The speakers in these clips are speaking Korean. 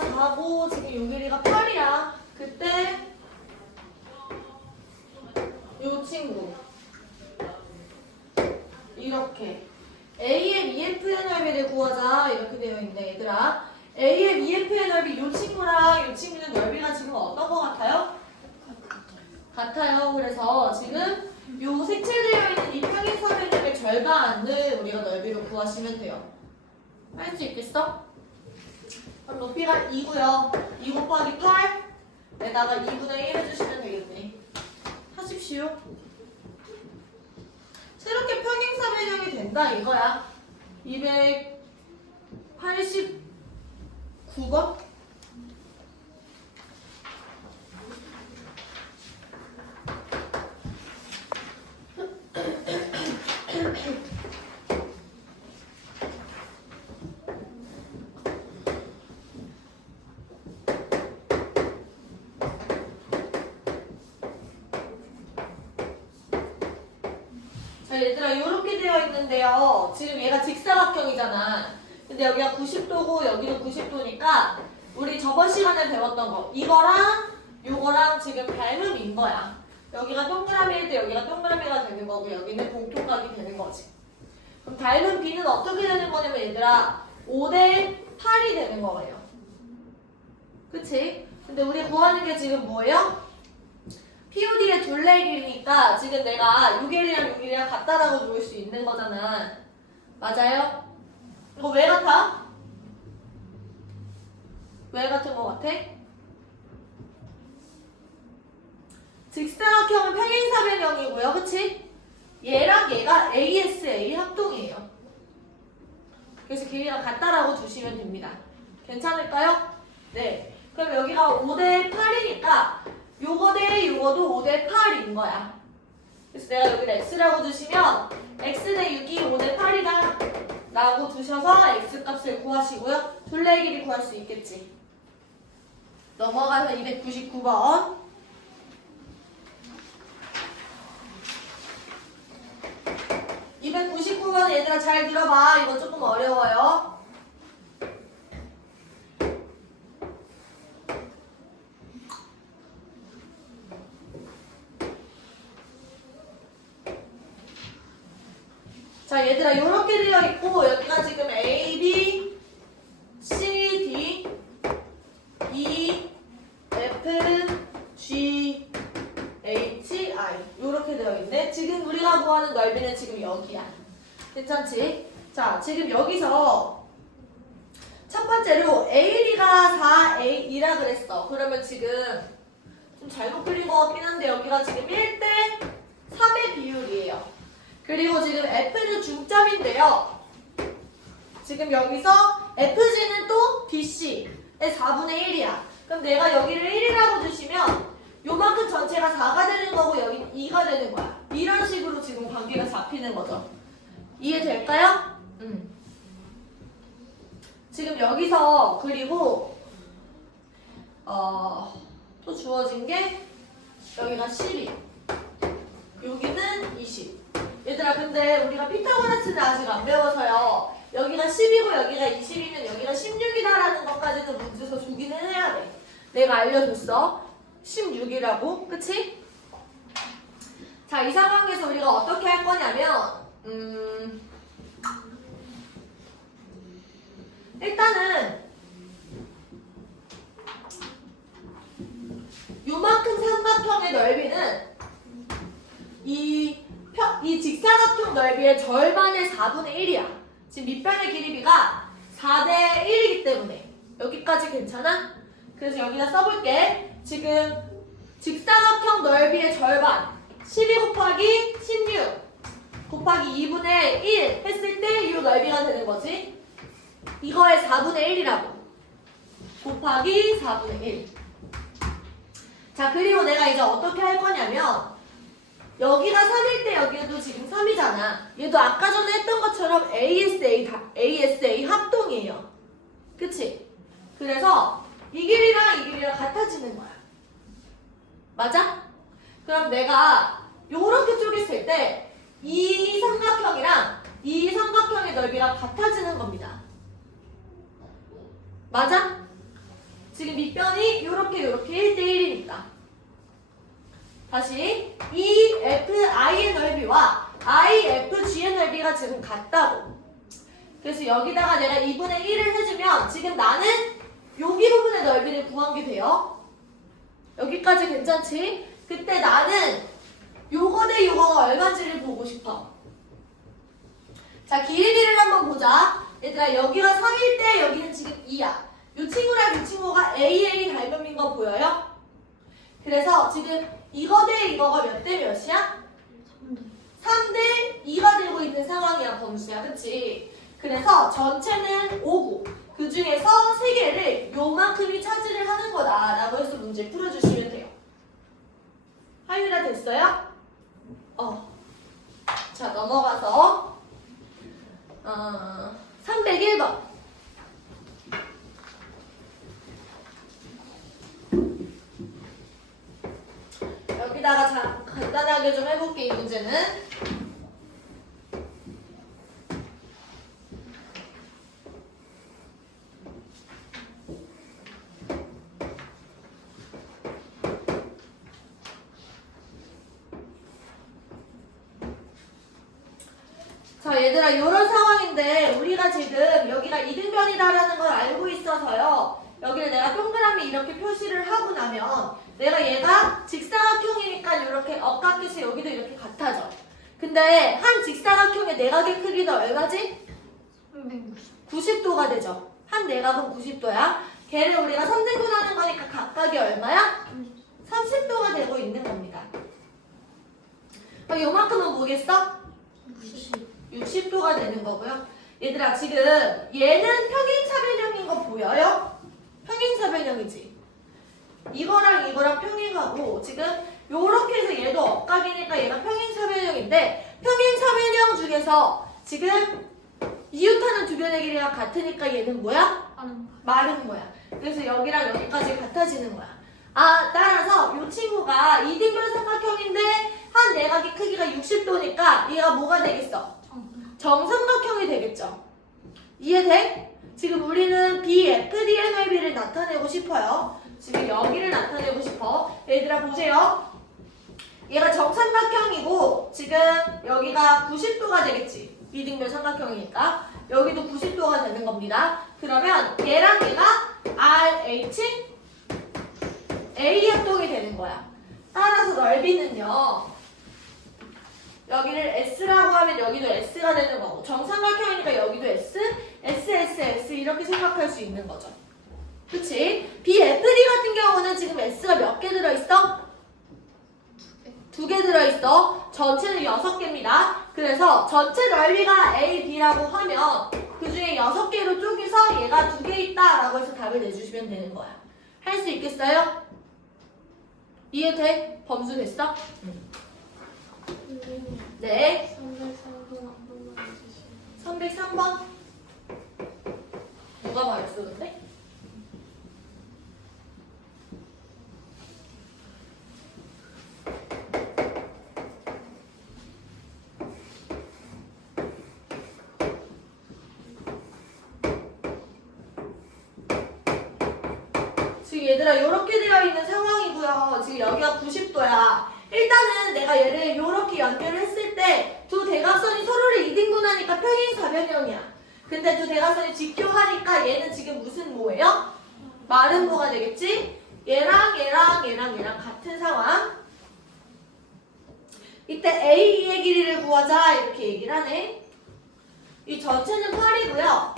4고 지금 요 길이가 8이야. 그때 요 친구 이렇게 A의 EF의 넓이를 구하자 이렇게 되어 있네 얘들아 A의 EF의 넓이 요 친구랑 요 친구는 넓이가 지금 어떤 것 같아요? 같아요 그래서 지금 요 색칠되어 있는 이 평행사변의 절반을 우리가 넓이로 구하시면 돼요 할 수 있겠어? 높이가 2고요 2 곱하기 8에다가 2분의 1 해주시면 되겠네 하십시오 새롭게 평행사 변형이 된다 이거야. 289번? 얘들아 이렇게 되어 있는데요. 지금 얘가 직사각형이잖아. 근데 여기가 90도고 여기도 90도니까 우리 저번 시간에 배웠던 거 이거랑 요거랑 지금 닮음인 거야. 여기가 동그라미일 때 여기가 동그라미가 되는 거고 여기는 공통각이 되는 거지. 그럼 닮은 B는 어떻게 되는 거냐면 얘들아 5대 8이 되는 거예요. 그치? 근데 우리 구하는 게 지금 뭐예요? POD의 둘레 길이니까 지금 내가 6일이랑 6일이랑 같다라고 줄수 있는 거잖아. 맞아요? 이거 왜 같아? 왜 같은 거 같아? 직사각형은 평행사변형이고요. 그치? 얘랑 얘가 ASA 합동이에요. 그래서 길이가 같다라고 주시면 됩니다. 괜찮을까요? 네. 그럼 여기가 5대 8이니까 요거 대 요거도 5 대 8인 거야. 그래서 내가 여기를 x라고 두시면 x 대 6이 5 대 8이다 라고 두셔서 x 값을 구하시고요. 둘레 길이 구할 수 있겠지. 넘어가서 299번. (299번) 얘들아 잘 들어봐 이거 조금 어려워요 자, 얘들아, 이렇게 되어 있고, 여기가 지금 A, B, C, D, E, F, G, H, I. 이렇게 되어 있네. 지금 우리가 구하는 넓이는 지금 여기야. 괜찮지? 자, 지금 여기서 첫 번째로 AD가 4A이라 그랬어. 그러면 지금 좀 잘못 그린 것 같긴 한데, 여기가 지금 1대 3의 비율이에요. 그리고 지금 F는 중점인데요. 지금 여기서 FG는 또 BC의 4분의 1이야. 그럼 내가 여기를 1이라고 주시면 요만큼 전체가 4가 되는 거고 여기 2가 되는 거야. 이런 식으로 지금 관계가 잡히는 거죠. 이해될까요? 음. 지금 여기서 그리고 어, 또 주어진 게 여기가 12 여기는 20 얘들아 근데 우리가 피타고라스는 아직 안 배워서요. 여기가 10이고 여기가 20이면 여기가 16이다라는 것까지는 문제에서 주기는 해야 돼. 내가 알려줬어. 16이라고. 그치? 자, 이 상황에서 우리가 어떻게 할 거냐면 음 일단은 요만큼 삼각형의 넓이는 이, 평, 이 직사각형 넓이의 절반의 4분의 1이야. 지금 밑변의 길이비가 4대 1이기 때문에 여기까지 괜찮아? 그래서 여기다 써볼게. 지금 직사각형 넓이의 절반 12 곱하기 16 곱하기 2분의 1 했을 때 이 넓이가 되는 거지. 이거의 4분의 1이라고. 곱하기 4분의 1. 자, 그리고 내가 이제 어떻게 할 거냐면 여기가 3일 때 여기도 지금 3이잖아. 얘도 아까 전에 했던 것처럼 ASA, 다- ASA 합동이에요. 그치? 그래서 이 길이랑 이 길이랑 같아지는 거야. 맞아? 그럼 내가 요렇게 쪼갰을 때 이 삼각형이랑 이 삼각형의 넓이가 같아지는 겁니다. 맞아? 지금 밑변이 이렇게 이렇게 1대1이니까. 다시 E, F, I의 넓이와 I, F, G의 넓이가 지금 같다고. 그래서 여기다가 내가 2분의 1을 해주면 지금 나는 여기 부분의 넓이를 구한 게 돼요. 여기까지 괜찮지? 그때 나는 요거 대 요거가 얼마인지를 보고 싶어. 자, 길이를 한번 보자. 얘들아, 여기가 3일 때 여기는 지금 2야. 이 친구랑 이 친구가 AL이 닮음인 거 보여요? 그래서 지금 이거 대 이거가 몇 대 몇이야? 3대 2가 되고 있는 상황이야, 범수야. 그치? 그래서 전체는 5고, 그 중에서 3개를 요만큼이 차지를 하는 거다 라고 해서 문제 풀어주시면 돼요. 하율아 됐어요? 어. 자, 넘어가서, 어, 301번. 여기다가 자, 간단하게 좀 해볼게, 이 문제는. 자, 얘들아, 이런 상황인데, 우리가 지금 여기가 이등변이다라는 걸 알고 있어서요. 여기를 내가 동그라미 이렇게 표시를 하고 나면, 내가 얘가 직사각형이니까 이렇게 엇각해서 여기도 이렇게 같아져. 근데 한 직사각형의 내각의 크기는 얼마지? 90도가 되죠. 한 내각은 90도야. 걔를 우리가 3등분하는 거니까 각각이 얼마야? 30도가 되고 있는 겁니다. 그럼 요만큼은 뭐겠어? 60 도가 되는 거고요. 얘들아 지금 얘는 평행사변형인 거 보여요? 평행사변형이지. 이거랑 이거랑 평행하고 지금 요렇게 해서 얘도 엇각이니까 얘가 평행사변형인데 평행사변형 중에서 지금 이웃하는 길이가 같으니까 얘는 뭐야? 마른 거야. 그래서 여기랑 여기까지 같아지는 거야. 아, 따라서 이 친구가 이등변 삼각형인데 한 내각의 크기가 60도니까 얘가 뭐가 되겠어? 정삼각형이 되겠죠. 이해돼? 지금 우리는 BFD의 넓이를 나타내고 싶어요. 지금 여기를 나타내고 싶어. 얘들아 보세요. 얘가 정삼각형이고 지금 여기가 90도가 되겠지. 이등변 삼각형이니까 여기도 90도가 되는 겁니다. 그러면 얘랑 얘가 RH A 합동이 되는 거야. 따라서 넓이는요. 여기를 S라고 하면 여기도 S가 되는 거고 정삼각형이니까 여기도 S, S, S, S 이렇게 생각할 수 있는 거죠. 그치? BFD 같은 경우는 지금 S가 몇 개 들어있어? 두 개 들어있어. 전체는 여섯 개입니다. 그래서 전체 넓이가 A, B라고 하면 그 중에 여섯 개로 쪼개서 얘가 두 개 있다라고 해서 답을 내주시면 되는 거야. 할 수 있겠어요? 이해 돼? 범수 됐어? 네. 303번. 누가 말했어, 근데? 지금 얘들아 이렇게 되어 있는 상황이고요. 지금 여기가 90도야. 일단은 내가 얘를 이렇게 연결을 했을 때 두 대각선이 서로를 이등분하니까 평행사변형이야. 근데 두 대각선이 직교하니까 얘는 지금 무슨 뭐예요? 마른 뭐가 되겠지? 얘랑 얘랑 얘랑 얘랑 같은 상황. 이때 A의 길이를 구하자 이렇게 얘기를 하네. 이 전체는 8이고요.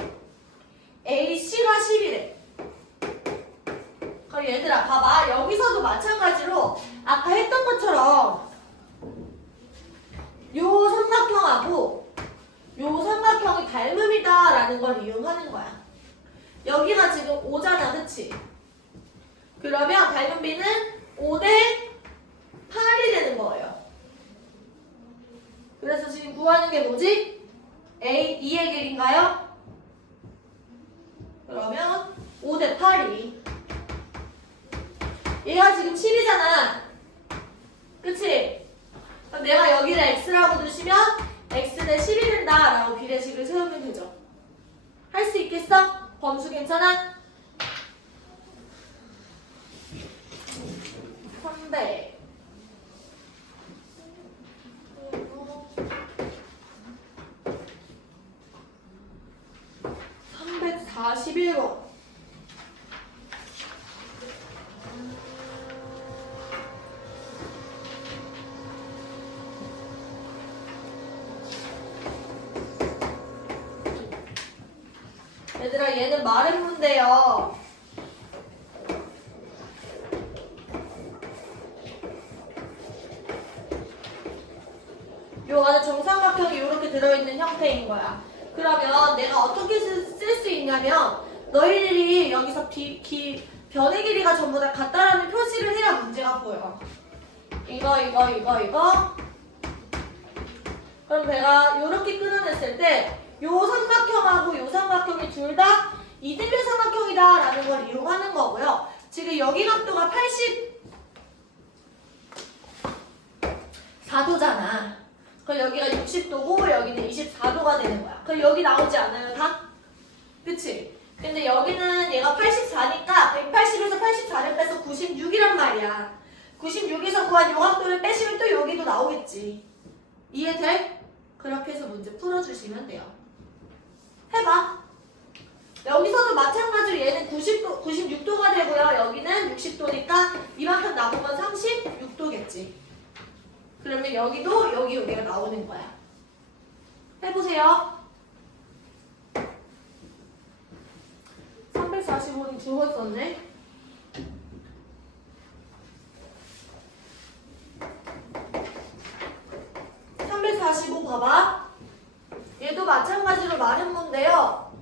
AC가 10이래. 그럼 얘들아 봐봐 여기서도 마찬가지로 아까 했던 것처럼 요 삼각형하고 요 삼각형이 닮음이다 라는 걸 이용하는 거야 여기가 지금 5잖아 그치? 그러면 닮은 비는 5대 8이 되는 거예요 그래서 지금 구하는 게 뭐지? A 2의 길인가요? 그러면 5대 8이 얘가 지금 7이잖아. 그치? 그럼 내가 여기를 x라고 두시면 x는 10이 된다라고 비례식을 세우면 되죠. 할 수 있겠어? 범수 괜찮아? 300. 있는 형태인 거야. 그러면 내가 어떻게 쓸 수 있냐면 너희들이 여기서 비, 기, 변의 길이가 전부 다 같다라는 표시를 해야 문제가 보여. 이거 이거 이거 이거 그럼 내가 이렇게 끊어냈을 때 요 삼각형하고 요 삼각형이 둘 다 이등변 삼각형이다 라는 걸 이용하는 거고요. 지금 여기 각도가 84도잖아. 그럼 여기가 60도고 여기는 24도가 되는 거야. 그럼 여기 나오지 않아요, 다? 그치? 근데 여기는 얘가 84니까 180에서 84를 빼서 96이란 말이야. 96에서 구한 요 각도를 빼시면 또 여기도 나오겠지. 이해돼? 그렇게 해서 문제 풀어주시면 돼요. 해봐. 여기서도 마찬가지로 얘는 90도, 96도가 되고요. 여기는 60도니까 이만큼 남은 건 36도겠지. 그러면 여기도 여기 여기가 나오는 거야. 해보세요. 345는 두번 썼네. (345) 봐봐 얘도 마찬가지로 마른 문데요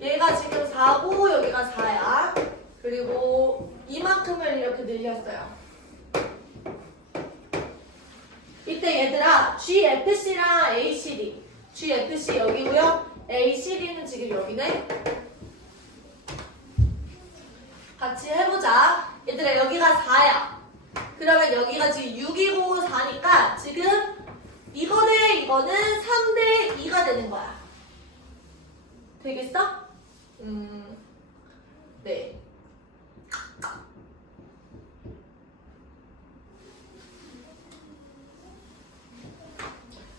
얘가 지금 4고 여기가 4야 그리고 이만큼을 이렇게 늘렸어요 이때 얘들아 GFC랑 ACD GFC 여기고요. ACD는 지금 여기네. 같이 해보자. 얘들아 여기가 4야. 그러면 여기가 지금 6이고 4니까 지금 대 이거는 3대 2가 되는 거야. 되겠어? 음, 네.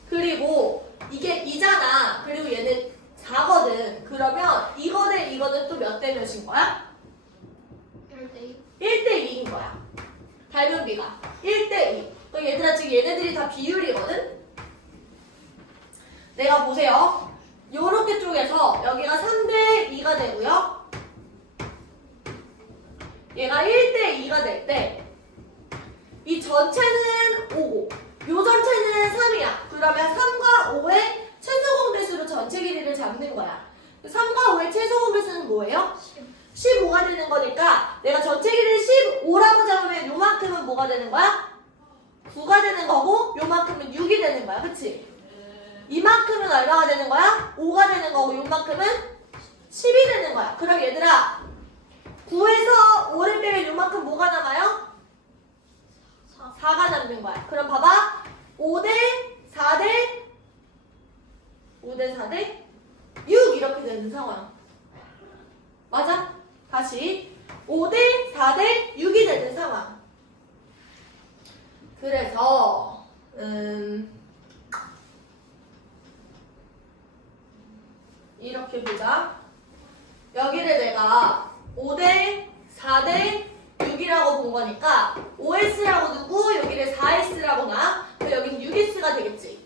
그리고 이게 2잖아. 그리고 얘는 4거든. 그러면 이거 대 이거는 또 몇 대 몇인 거야? 1대 2인 거야. 닮은 비가 1대 2. 그 얘들아 지금 얘네들이 다 비율이거든. 내가 보세요. 요렇게 쪽에서 여기가 3대 2가 되고요. 얘가 1대 2가 될 때 이 전체는 5고 요 전체는 3이야. 그러면 3과 5의 최소 공배수로 전체 길이를 잡는 거야. 3과 5의 최소 공배수는 뭐예요? 15가 되는 거니까 내가 전체 길이를 15라고 잡으면 요만큼은 뭐가 되는 거야? 9가 되는 거고 요만큼은 6이 되는 거야. 그치? 이만큼은 얼마가 되는 거야? 5가 되는 거고 요만큼은 10이 되는 거야. 그럼 얘들아 9에서 5를 빼면 요만큼 뭐가 남아요? 4가 남는 거야. 그럼 봐봐. 5대 4대 5대 4대 6 이렇게 되는 상황. 맞아? 다시 5대 4대 6이 되는 상황. 그래서 음 이렇게 보자. 여기를 내가 5대 4대 6이라고 본 거니까 5S라고 두고 여기를 4S라고 놔. 그럼 여기는 6S가 되겠지.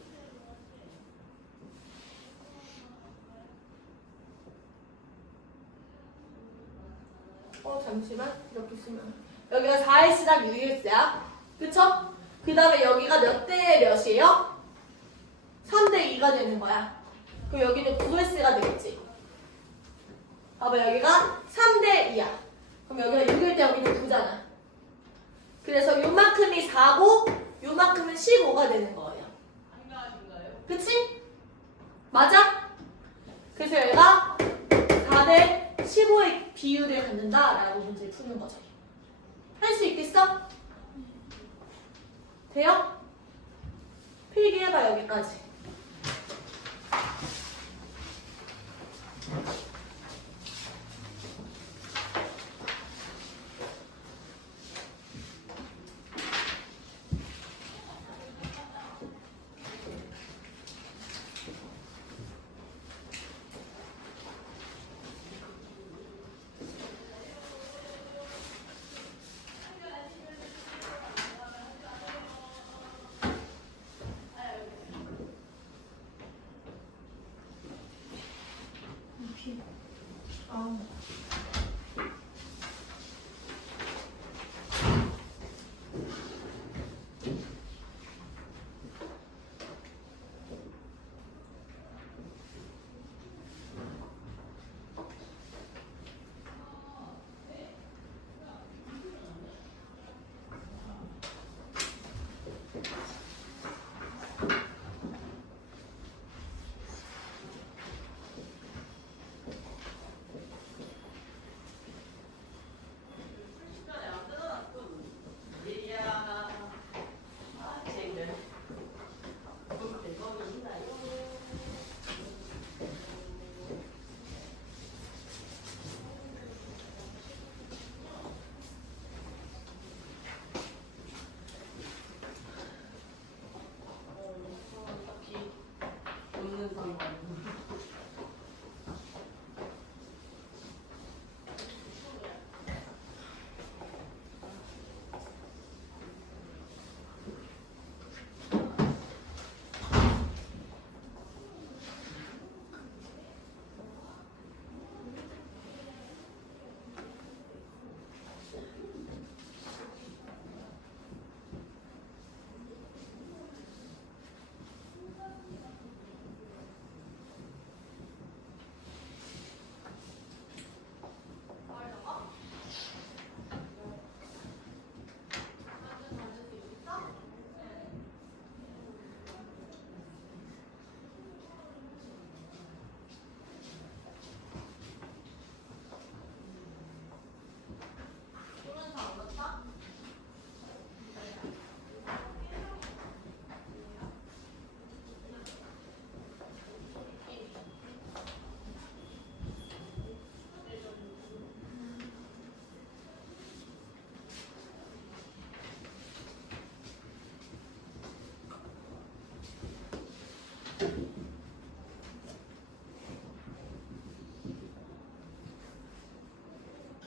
어 잠시만 이렇게 쓰면 여기가 4S랑 6S야. 그쵸? 그 다음에 여기가 몇 대 몇이에요? 3대 2가 되는 거야. 그럼 여기는 9S가 되겠지. 봐봐 여기가 3대 2야. 그럼 여기가 6일 때 여기는 9잖아. 그래서 요만큼이 4고 요만큼은 15가 되는 거예요. 그치? 맞아? 그래서 얘가 4대 15의 비율을 갖는다라고 문제를 푸는 거죠. 할 수 있겠어? 돼요? 필기해봐 여기까지. 帮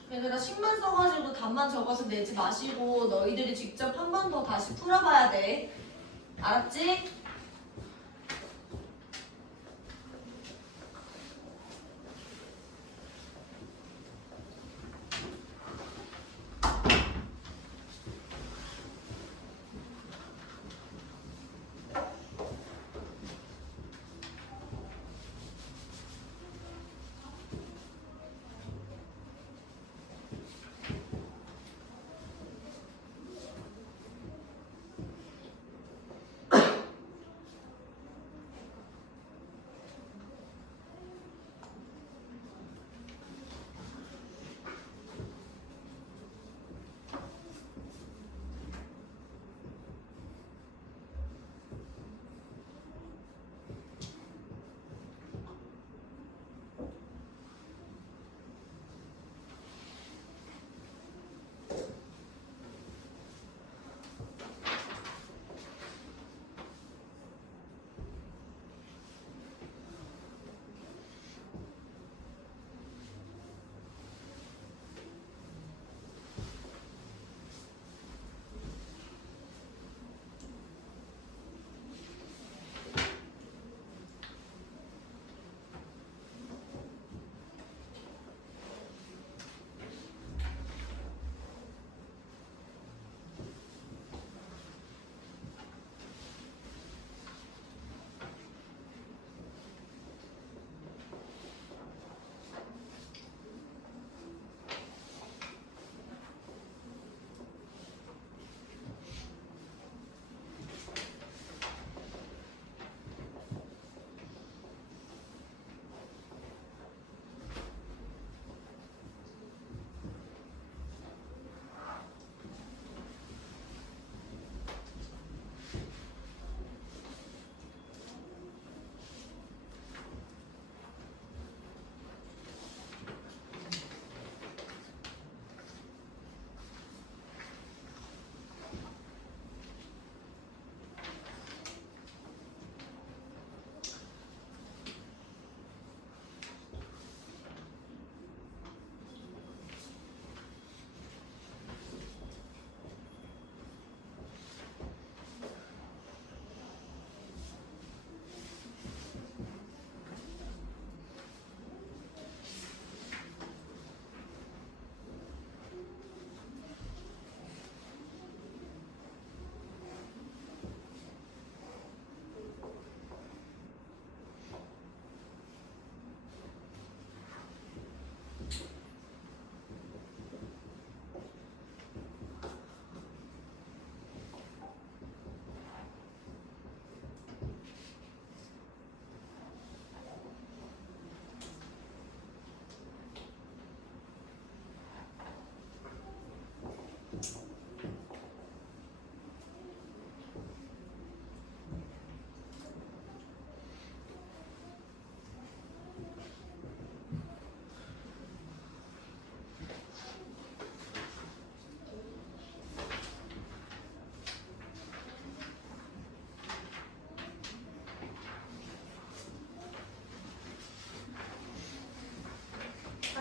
네, 얘들아 식만 써가지고 답만 적어서 내지 마시고 너희들이 직접 한 번 더 다시 풀어봐야 돼. 알았지?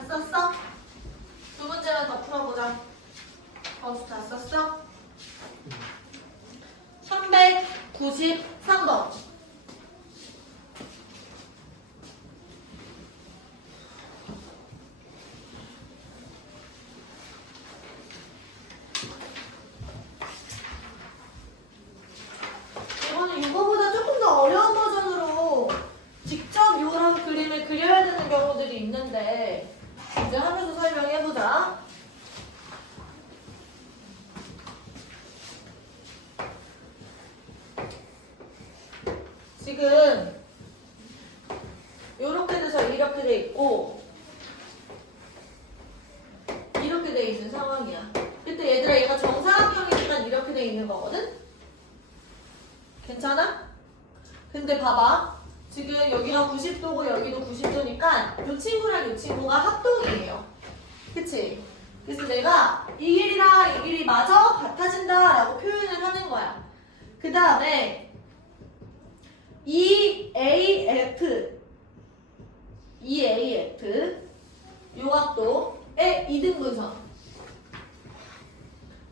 썼어? 두 문제만 더 풀어보자. 거기서 다 썼어? 음. 393번. 그 다음에 EAF EAF 요각도 의 이등분선.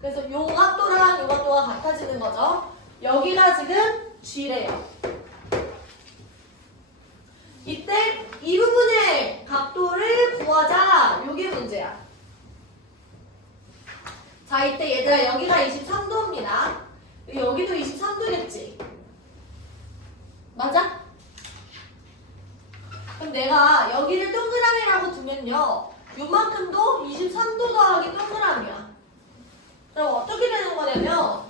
그래서 요각도랑 요각도가 같아지는 거죠. 여기가 지금 G래요. 이때 이 부분의 각도를 구하자. 요게 문제야. 자 이때 얘들아 여기가 23도입니다. 여기도 23도겠지? 맞아? 그럼 내가 여기를 동그라미라고 두면요. 요만큼도 23도 더하기 동그라미야. 그럼 어떻게 되는 거냐면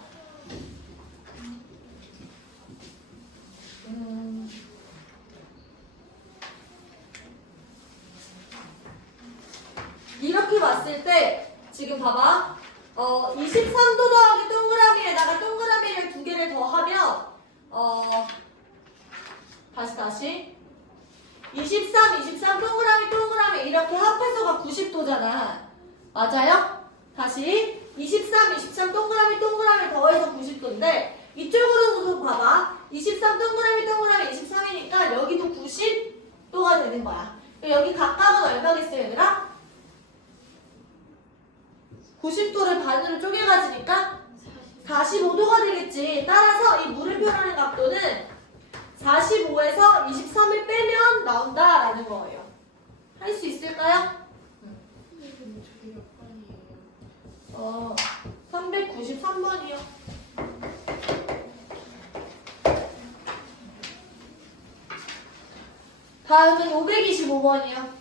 음, 이렇게 봤을 때 지금 봐봐. 어, 23도 더하기 동그라미에다가 동그라미 를두 개를 더하면 어, 다시 다시 23, 23 동그라미 동그라미 이렇게 합해서가 90도잖아. 맞아요? 다시 23, 23 동그라미 동그라미 더해서 90도인데 이쪽으로도 봐봐. 23 동그라미 동그라미 23이니까 여기도 90도가 되는 거야. 여기 각각은 얼마겠어요, 얘들아? 90도를 반으로 쪼개가지니까 45도가 되겠지. 따라서 이 물음표라는 각도는 45에서 23을 빼면 나온다라는 거예요. 할 수 있을까요? 번이에요? 어, 393번이요. 다음은 525번이요.